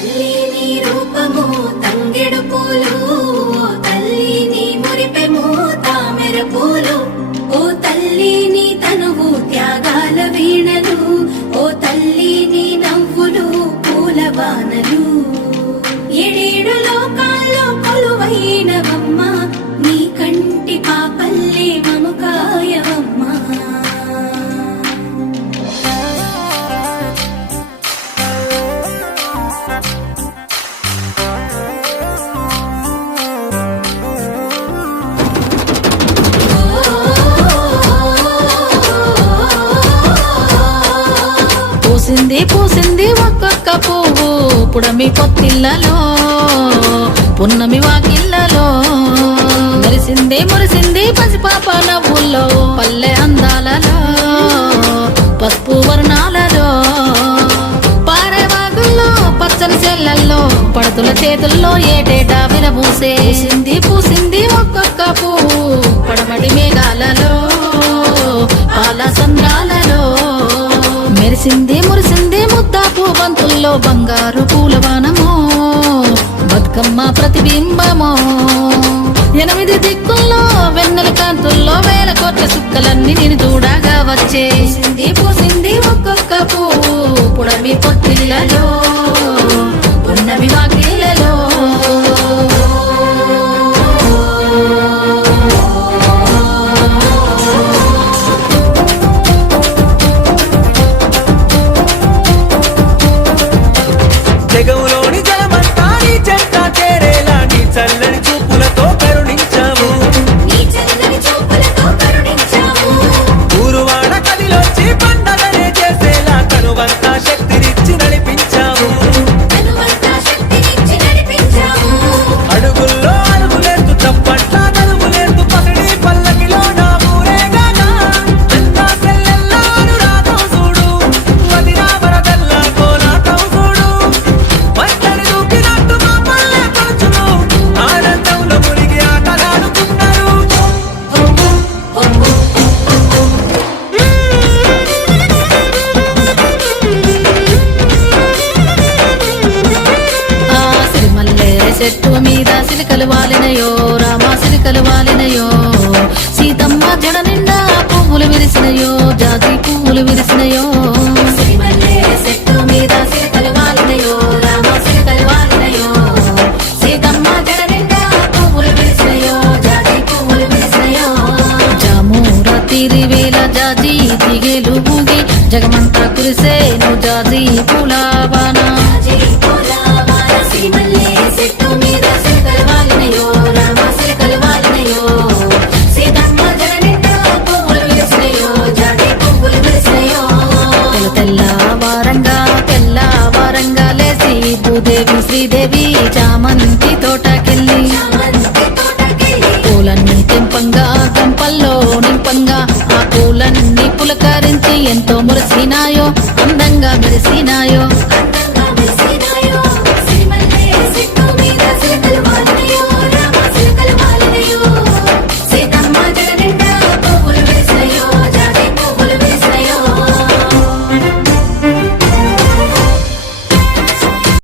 తల్లి నీ రూపము తంగెడు పూలు, తల్లి నీ మురిపెము తామెర పూలు, ఓ తల్లి నీ తనువు త్యాగాల వీణలు, ఓ తల్లి నీ నవ్వులు పూలవానలు. ఏడేడు లోకాల్లో కొలువైనవమ్మ, నీ కంటి పాపల్లే మము కాయవమ్మ. పూసింది పూసింది ఒక్కొక్క పువ్వు పుడమి పొత్తిళ్ళలో, పున్నమి వాకిళ్ళలో, మెరిసింది మురిసింది పసిపాప నవ్వుల్లో, పల్లె అందాలలో, పసుపు వర్ణాలలో, పారేవాగుల్లో పచ్చని చెల్లల్లో, పడతుల చేతుల్లో ఏటేటా విరబూసే. పూసింది పూసింది ఒక్కొక్క పువ్వు పడమటి మేఘాలలో, పాల సంద్రాలలో, మెరిసింది మురిసింది ముద్దాపు బంతుల్లో, బంగారు పూలవానమో బతుకమ్మ ప్రతిబింబమో. 8 దిక్కుల్లో వెన్నెల కాంతుల్లో వేల కోట్ల సుక్కలన్నీ నేను చూడగా వచ్చే. పూసింది పూసింది ఒక్కొక్క పువ్వు పుడమి పొత్తిళ్ళలో, పున్నమి వాకిళ్ళలో. జగములోని జలమంతా నీ చెంత చేరేలా నీ చల్లని చూపులతో కరుణించావు, నీ చల్లని చూపులతో కరుణించావు. ఊరువాడ కదిలొచ్చి పండగనే చేసేలా కనువంతా శక్తినిచ్చి నడిపించావు, తనువంతా శక్తినిచ్చి నడిపించావు. అడుగుల్లో అడుగులేస్తూ చప్పట్ల నలుగులేస్తూ పసిడి పల్లకిలో నా ఊరేగానా. అంతా సెల్లెల్లా అనురాగం చూడు, వదినా వరదల్లా కోలాటం చూడు, వంటని దూకినట్టు మా పల్లె పడుచును ఆనందంలో మునిగి ఆటలాడుతున్నారు. ఆ సిరిమల్లె చెట్టు మీద సిలికలు వాలినయో, రామా సిలికలు వాలినయో, సీతమ్మ జడ నిండా పువ్వులు విరిసినయో, జాజి పువ్వులు విరిసినయో. సిరిమల్లె చెట్టు మీద సిలకలు వాలినయో, రామ సిలకలు వాలినయో, సీతమ్మ జడ నిండా పువ్వులు విరిసినయో, జాజి పువ్వులు విరిసినయో. జామూర తీరి వేల జాజి తీగేలు ఊగి, జగమంతా కురిసేను జాజి పూలవాన. జాజి పూలవాన సిరిమల్లె చెట్టు మీద సిలకలు వాలినయో, రామ సిలకలు వాలినయో, సీతమ్మ జడ నిండా పువ్వులు విరిసినయో, జాజి పువ్వులు విరిసినయో. తెల్ల వారంగా లేసి భూదేవి శ్రీదేవి చామంతి తోటకెళ్ళి, చామంతి తోటకెళ్ళి పూలన్నీ తెంపంగా గంపల్లో నింపంగా, ఆ పూలన్నీ పులకరించి ఎంతో మురిసినాయో, అందంగా మెరిసినాయో.